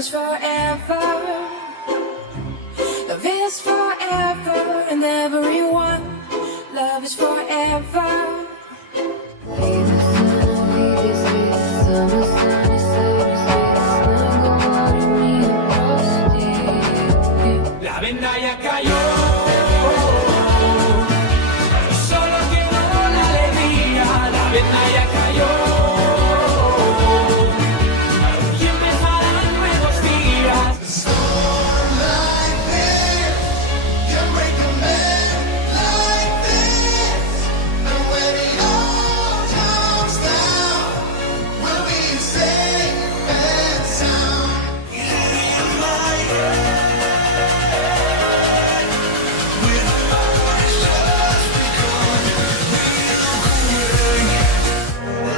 is forever. Love is forever, and everyone. Love is forever. La venda ya cayó. Solo quedó la alegría. La venda ya cayó. Y empezarán nuevos días. Storm like this can break a man like this. And when it all comes down, we'll be safe and sound.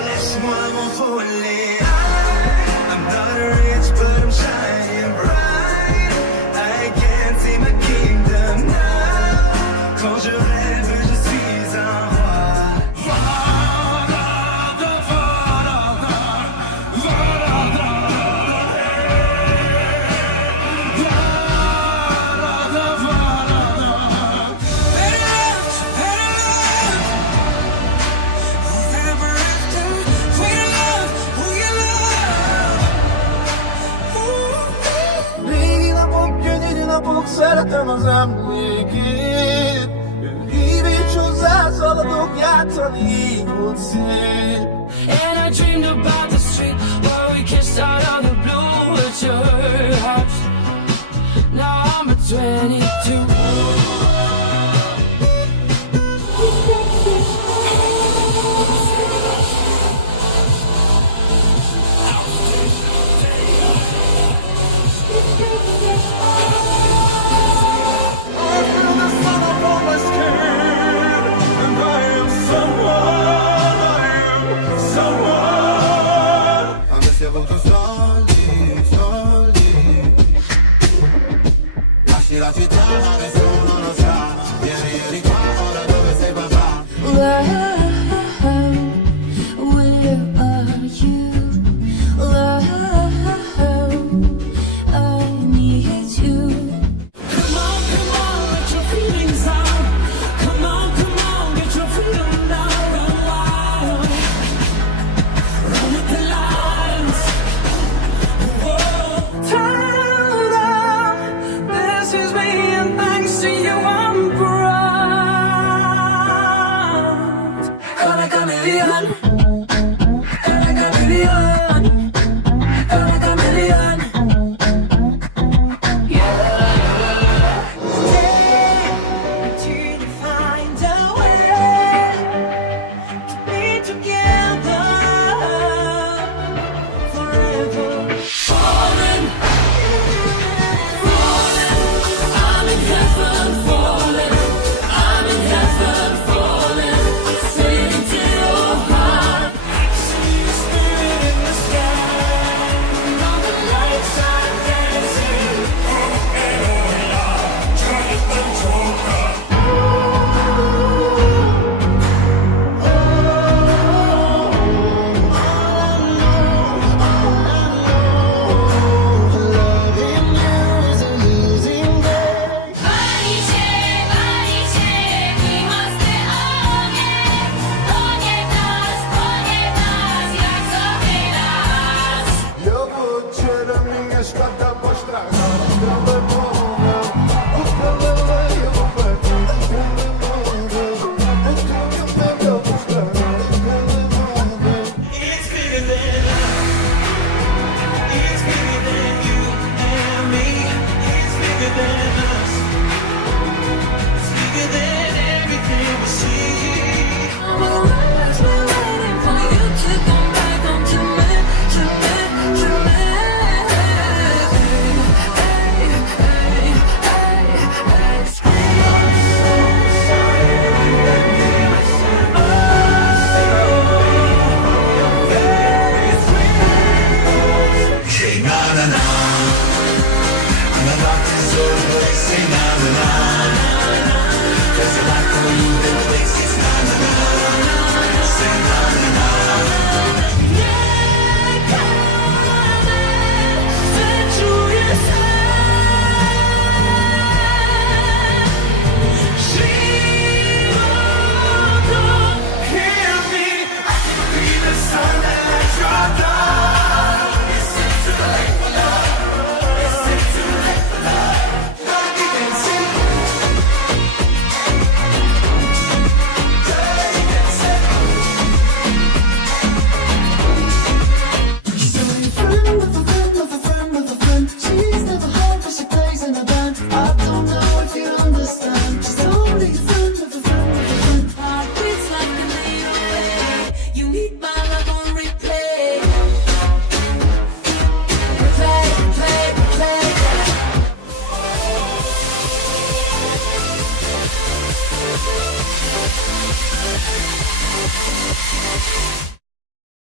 Laisse-moi m'envoler. I'm not rich, but I'm shining bright. I can't see my kingdom now. Quand je rêve, je suis un roi. Brinda bok bok sertemez emlékét. Hívét hozzá szaladok játszani, így volt szép. And I dreamed about the street where we kissed out of the blue at your house. Now I'm a 22. I feel the sun upon my skin, and I am someone. Anche se ho avuto soldi. Lasci la città, nessuno lo sa. Vieni qua, ora dove sei papà? Love, where are you? Love, I need you. Come on, let your feelings out. Come on, get your freedom now. Run wild, run with the lions. Whoa, tell them this is me, and thanks to you I'm proud. Come like a million, come like a million, come like a million. Till you find a way to be together forever. Falling, I'm in heaven falling, I'm in heaven falling, singing to your heart. See your spirit in the sky, and all the lights are dancing. It's bigger than you and me. It's bigger than us. It's bigger than everything we see. We're waiting for you to come back home to me, to me, to me. Say na na na, and the doctors always say na na na. 'Cause I like the way you do this, it's na na na. Say na na na.